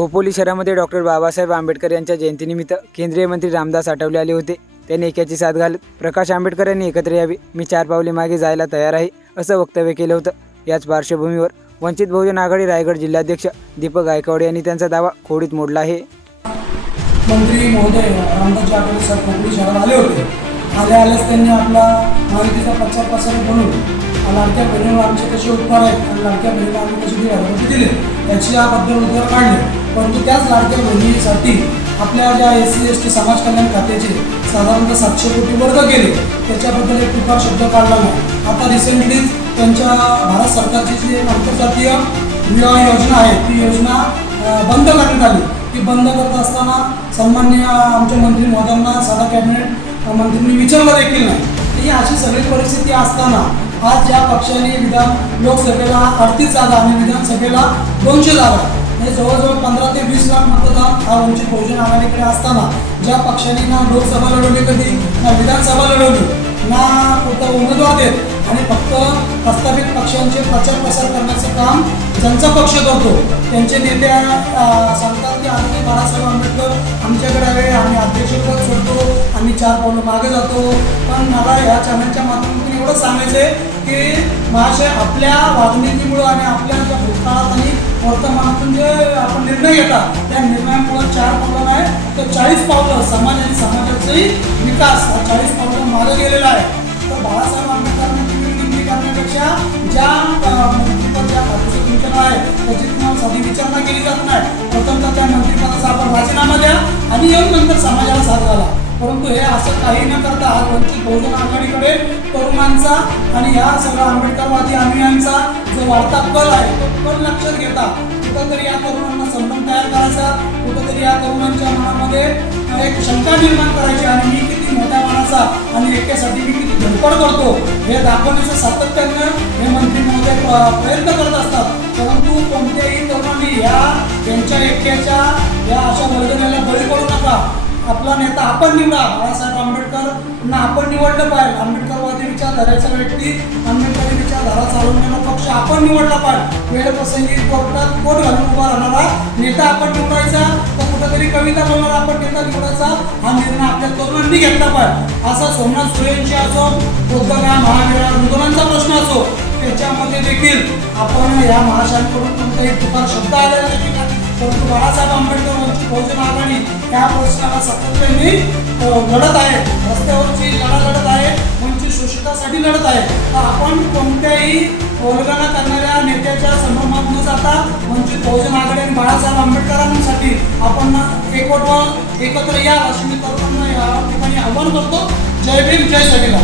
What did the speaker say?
खोपोली शहरामध्ये डॉक्टर बाबासाहेब आंबेडकर यांच्या जयंतीनिमित्त केंद्रीय मंत्री रामदास आठवले आले होते. त्यांनी एकाची साथ घालत प्रकाश आंबेडकर यांनी एकत्र यावे मी चार पावले मागे जायला तयार आहे असं वक्तव्य केलं होतं. याच पार्श्वभूमीवर वंचित बहुजन आघाडी रायगड जिल्हाध्यक्ष दीपक गायकवाड यांनी त्यांचा दावा खोडीत मोडला आहे. मंत्री महोदय रामदास आठवले सर खोपोली शहरात आले होते. आले आल्याच त्यांनी आपला माहितीचा प्रचार प्रसार म्हणून लाडक्या बहिणीवर आमचे कसे उपकार आहेत आणि लाडक्या बहिणीला आम्ही कशी घरगुती दिले याची याबद्दल उद्गार काढले. परंतु त्याच लाडक्या बहिणीसाठी आपल्या ज्या एस सी एस टी समाज कल्याण खात्याचे साधारणतः सातशे कोटी वर्ग केले त्याच्याबद्दल एक तुकार शब्द काढला नाही. आता रिसेंटलीच त्यांच्या भारत सरकारची जी एक आंतरजातीय विवाह योजना आहे ती योजना बंद करण्यात आली. ती बंद करत असताना सन्मान्य आमच्या मंत्री महोदयांना साधा कॅबिनेट मंत्र्यांनी विचारलं देखील नाही. तर ही अशी सगळी परिस्थिती असताना आज ज्या पक्षाने विधान लोकसभेला अडतीस जागा आणि विधानसभेला दोनशे जागा म्हणजे जवळजवळ पंधरा ते वीस लाख मतदान हा वंचित बहुजन आघाडीकडे असताना ज्या पक्षाने ना लोकसभा लढवली कधी ना विधानसभा लढवली ना कुठं उमेदवार देत आणि फक्त प्रस्तावित पक्षांचे प्रचार प्रसार करण्याचं काम ज्यांचा पक्ष करतो त्यांचे नेते सांगतात की आम्ही बाळासाहेब आंबेडकर आमच्याकडे आहे आम्ही अध्यक्षपद सोडतो आम्ही चार पावलं मागे जातो. पण मला या चॅनलच्या माध्यमातून एवढं सांगायचं आहे की महाशय आपल्या वागणुकीमुळं आणि आपल्या ज्या भूतकाळात आणि वर्तमानातून जे आपण निर्णय घेतात त्या निर्णयामुळं चार पावलं नाही तर चाळीस पावलं समाज आणि समाजाचाही विकास हा चाळीस पावलं मागे गेलेला आहे. तर बाळासाहेब आंबेडकरांनी तुम्ही करण्यापेक्षा ज्या मंत्रिपद ज्या खात्याचं तुमच्याकडे आहे त्याची तुम्हाला साधी विचारणा केली जात नाही. प्रथमतः त्या मंत्रिपदाचा आपण राजीनामा द्या आणि येऊन नंतर समाजाला साथ घाला. परंतु हे असं काही न करता हा वंचित बहुजन आघाडीकडे तरुणांचा आणि ह्या सगळ्या आंबेडकरवादी अनुयांचा जो वाढता कल आहे तो कल लक्षात घेता कुठंतरी या तरुणांना संबंध तयार करायचा कुठंतरी या तरुणांच्या मनामध्ये एक शंका निर्माण करायची आणि मी किती मोठ्या मनाचा आणि एकट्यासाठी मी किती धडपड करतो हे दाखवण्याचं सातत्यानं हे मंत्री महोदय प्रयत्न करत असतात. परंतु कोणत्याही तरुणांनी या त्यांच्या एकट्याच्या या अशा वर्जनाला बळी पडू नका. आपला नेता आपण निवडा. बाळासाहेब आंबेडकरांना आपण निवडलं पाहिजे. आंबेडकरवादी विचारधारेचा व्यक्ती आंबेडकरी विचारधारा चालवणारा पक्ष आपण निवडला पाहिजे. वेळ प्रसंगी कोर्टात कोट घालून उभा राहणारा नेता आपण निवडायचा तर कुठेतरी कविता बोलणारा आपण नेता निवडायचा हा निर्णय आपल्या तरुणांनी घेतला पाहिजे. असा सोमनाथ सुरेंची असो बुद्धगा महावीरा आंदोलनाचा प्रश्न असो त्याच्यामध्ये देखील आपण या महाशांकडून कोणताही तुकार शब्द आलेला नाही. परंतु बाळासाहेब आंबेडकर वंचित बहुजन आघाडी या प्रश्नाला सातत्याने लढत आहे. रस्त्यावरची लढा लढत आहे वंचित शोषितासाठी लढत आहे. तर आपण कोणत्याही वर्गाला करणाऱ्या नेत्याच्या संभ्रमात न जाता वंचित बहुजन आघाडी आणि बाळासाहेब आंबेडकरांसाठी आपण एकवट एकत्र या अशी मी तरुणांना या ठिकाणी आव्हान करतो. जय भीम जय सगळीला